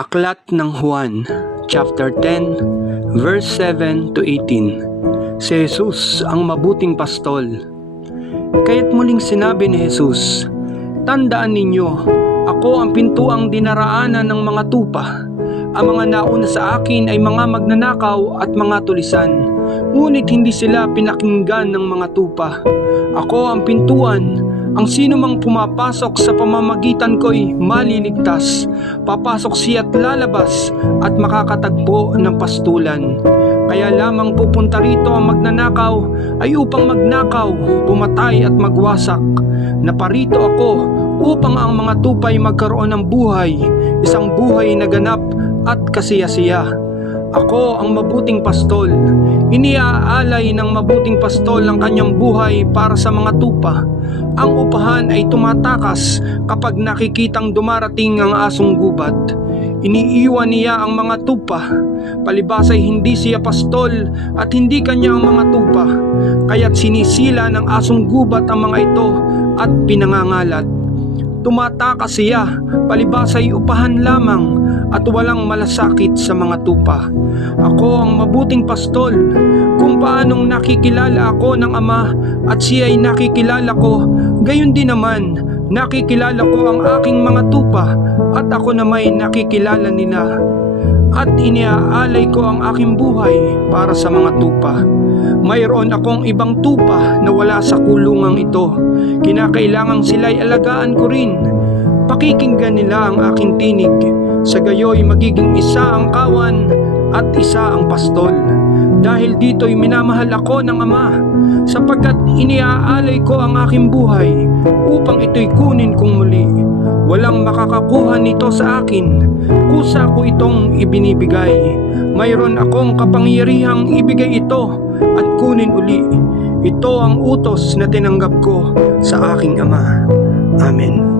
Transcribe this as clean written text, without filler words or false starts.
Aklat ng Juan, chapter 10, verse 7 to 18. Si Jesus ang mabuting pastol. Kaya't muling sinabi ni Jesus, "Tandaan ninyo, ako ang pintuang dinaraanan ng mga tupa. Ang mga nauna sa akin ay mga magnanakaw at mga tulisan, ngunit hindi sila pinakinggan ng mga tupa. Ako ang pintuan. Ang sino mang pumapasok sa pamamagitan ko'y maliligtas. Papasok siya't lalabas at makakatagpo ng pastulan. Kaya lamang pupunta rito ang magnanakaw ay upang magnakaw, pumatay at magwasak. Naparito ako upang ang mga tupay magkaroon ng buhay, isang buhay na ganap at kasiyasiya. Ako ang mabuting pastol. Iniaalay ng mabuting pastol ang kanyang buhay para sa mga tupa. Ang upahan ay tumatakas kapag nakikitang dumarating ang asong gubat. Iniiwan niya ang mga tupa. Palibas ay hindi siya pastol at hindi kanya ang mga tupa. Kaya't sinisila ng asong gubat ang mga ito at pinangangalat. Tumatakas siya, palibas ay upahan lamang at walang malasakit sa mga tupa. Ako ang mabuting pastol. Kung paanong nakikilala ako ng Ama at siya ay nakikilala ko, gayon din naman nakikilala ko ang aking mga tupa at ako na may nakikilala nila. At iniaalay ko ang aking buhay para sa mga tupa. Mayroon akong ibang tupa na wala sa kulungang ito. Kinakailangang sila'y alagaan ko rin. Pakikinggan nila ang aking tinig. Sa gayoy magiging isa ang kawan at isa ang pastol. Dahil dito'y minamahal ako ng Ama, sapagkat iniaalay ko ang aking buhay upang ito'y kunin kong muli. Walang makakakuha nito sa akin, kusa ko itong ibinibigay. Mayroon akong kapangyarihang ibigay ito at kunin uli. Ito ang utos na tinanggap ko sa aking Ama. Amen.